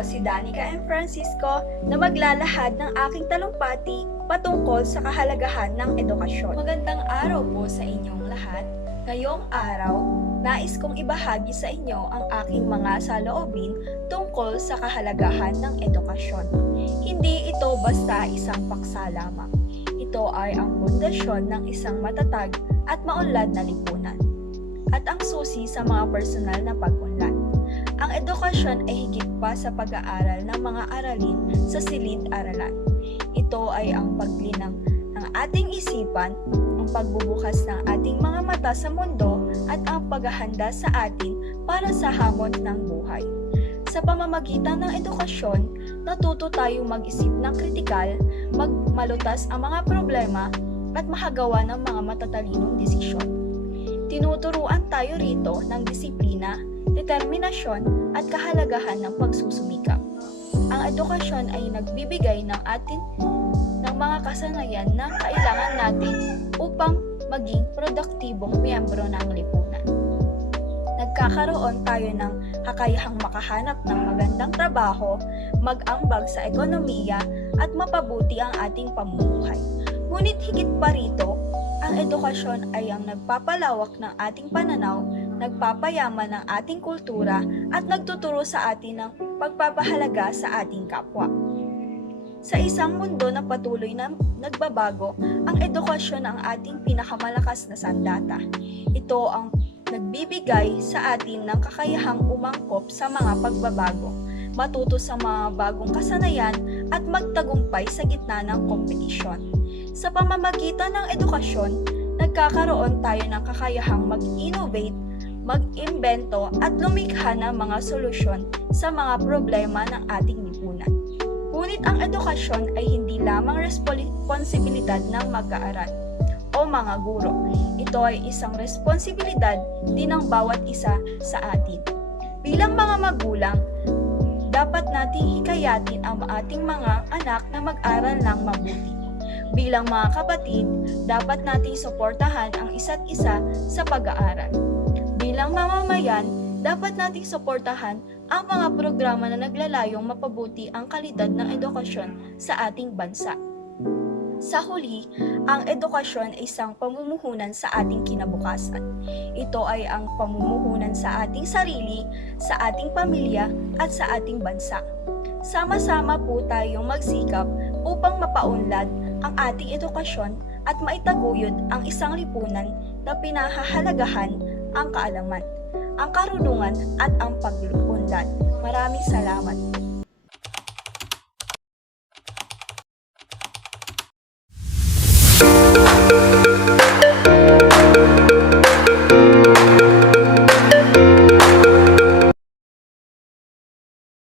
po si Danica and Francisco na maglalahad ng aking talumpati patungkol sa kahalagahan ng edukasyon. Magandang araw po sa inyong lahat. Ngayong araw, nais kong ibahagi sa inyo ang aking mga saloobin tungkol sa kahalagahan ng edukasyon. Hindi ito basta isang paksa lamang. Ito ay ang pundasyon ng isang matatag at maunlad na lipunan at ang susi sa mga personal na pag-unlad. Ang edukasyon ay higit pa sa pag-aaral ng mga aralin sa silid-aralan. Ito ay ang paglinang ng ating isipan, ang pagbubukas ng ating mga mata sa mundo at ang paghahanda sa atin para sa hamon ng buhay. Sa pamamagitan ng edukasyon, natuto tayong mag-isip ng kritikal, malutas ang mga problema at makagawa ng mga matatalinong desisyon. Tinuturuan tayo rito ng disiplina, determinasyon at kahalagahan ng pagsusumikap. Ang edukasyon ay nagbibigay ng mga kasanayan na kailangan natin upang maging produktibong miyembro ng lipunan. Nagkakaroon tayo ng kakayahang makahanap ng magandang trabaho, mag-ambag sa ekonomiya at mapabuti ang ating pamumuhay. Ngunit higit pa rito, ang edukasyon ay ang nagpapalawak ng ating pananaw, nagpapayaman ng ating kultura at nagtuturo sa atin ng pagpapahalaga sa ating kapwa. Sa isang mundo na patuloy na nagbabago, ang edukasyon ang ating pinakamalakas na sandata. Ito ang nagbibigay sa atin ng kakayahang umangkop sa mga pagbabago, matuto sa mga bagong kasanayan at magtagumpay sa gitna ng kompetisyon. Sa pamamagitan ng edukasyon, nagkakaroon tayo ng kakayahang mag-innovate, mag-imbento at lumikha ng mga solusyon sa mga problema ng ating lipunan. Ngunit ang edukasyon ay hindi lamang responsibilidad ng mag-aaral o mga guro. Ito ay isang responsibilidad din ng bawat isa sa atin. Bilang mga magulang, dapat nating hikayatin ang ating mga anak na mag-aral ng mabuti. Bilang mga kapatid, dapat nating suportahan ang isa't isa sa pag-aaral. Bilang mamamayan, dapat nating suportahan ang mga programa na naglalayong mapabuti ang kalidad ng edukasyon sa ating bansa. Sa huli, ang edukasyon ay isang pamumuhunan sa ating kinabukasan. Ito ay ang pamumuhunan sa ating sarili, sa ating pamilya at sa ating bansa. Sama-sama po tayong magsikap upang mapaunlad ang ating edukasyon at maitaguyod ang isang lipunan na pinahahalagahan ang kaalaman, ang karunungan at ang pag-unlad. Maraming salamat.